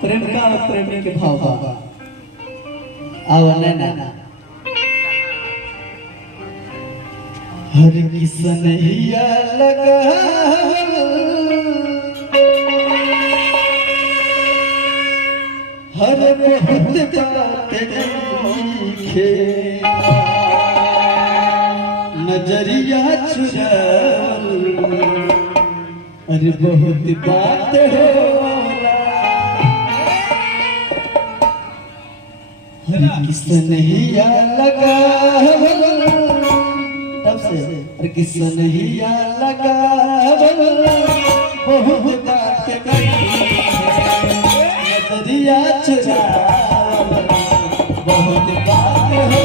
प्रेम का प्रेमी के भाव आवने ना हर किसन हिया लगा हर बहुत बात लिखे नजरिया चुराल अरे बहुत बात हो हर किसन हिया लगा तब से हर किसन हिया लगा बहुत बात नजरिया चुराल बहुत बात हो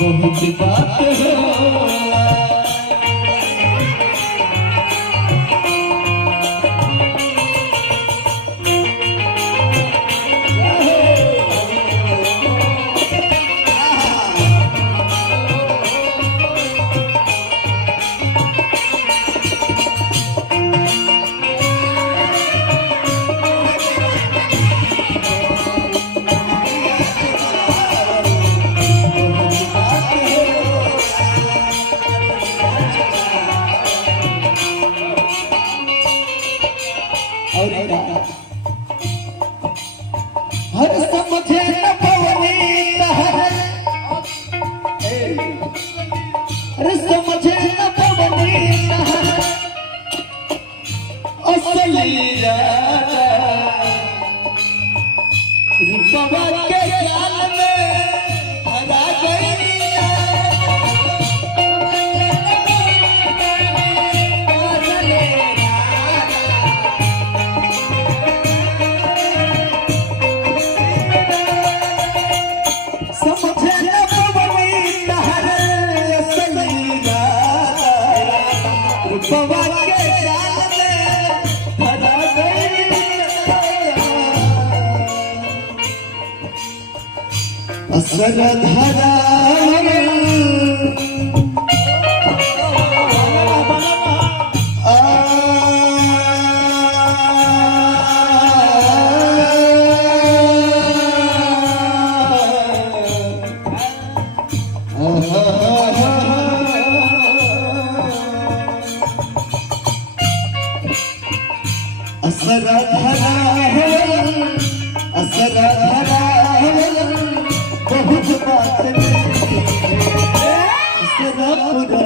बहुत बात हो हर समझे न पवनी हर समझे न पवनी असली राजा रूपवा के जाल में हरा गई पवा के जाल में भरा गई असर धरा असर धरा असर धरा बहुत बात असर पूरा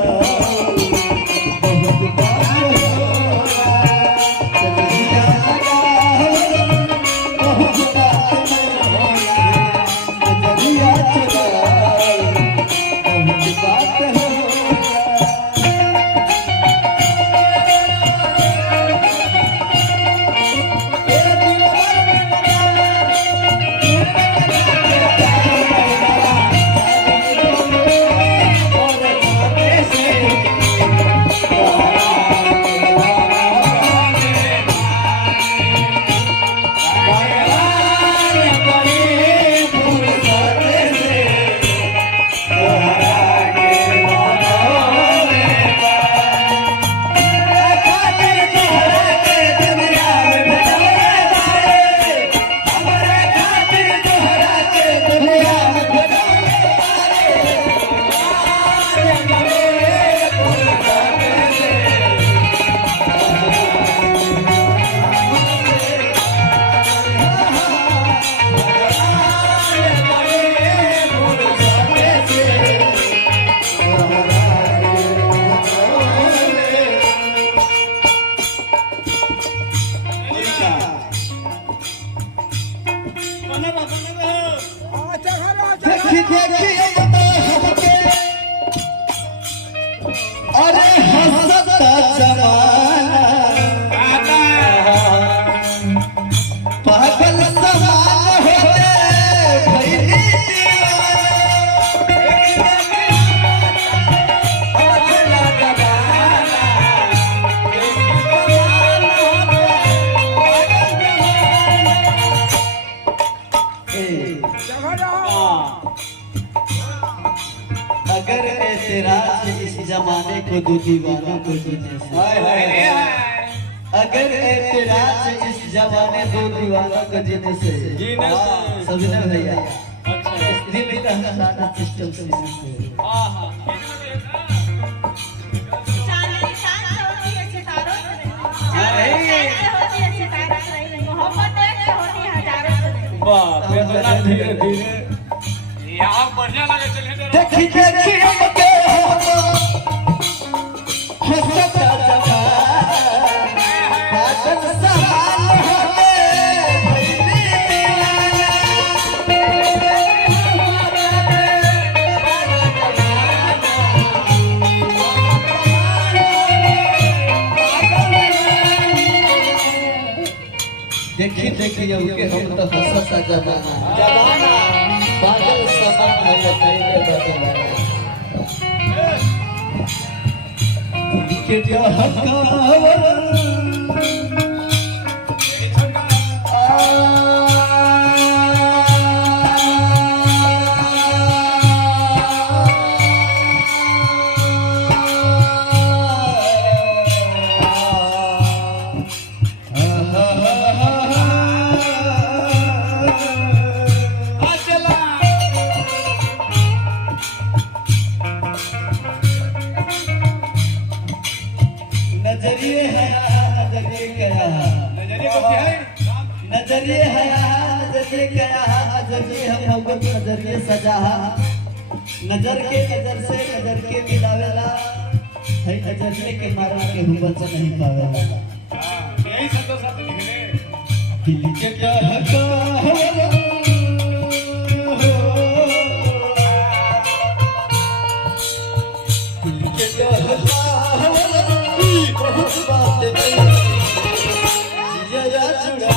बहुत बात चलिया लगा बहुत बात नजरिया चला बहुत अगर एतराज इस जमाने को दो दीवानों को जीने से, अगर एतराज इस जमाने दो दीवानों को जीने से, समझे भैया, दिल का सारा सिस्टम से धीरे धीरे यहाँ बढ़िया लगे चलिए देखी देखी हमके हंसता जमा बादल सवाल हमें देखी देखी हमके हम तो हंसता जमाना बादल सवाल हमें के क्या नजरिए है नजरिए क्या नजरिए है नजरिए क्या नजरिए हम मोहब्बत नजरिए सजा नजर के नजर से नजर के मिलावेला है नजरिए के मारा के हम बच नहीं पावेला यही संतोष आप लिखले दिल के क्या हका दिल के क्या हका बहुत बात जिया चुड़ा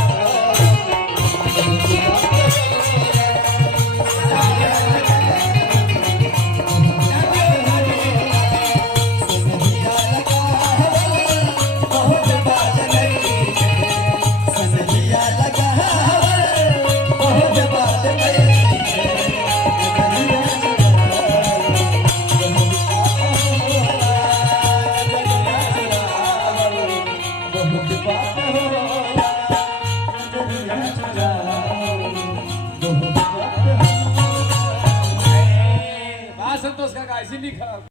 संतोष का ऐसी लिखा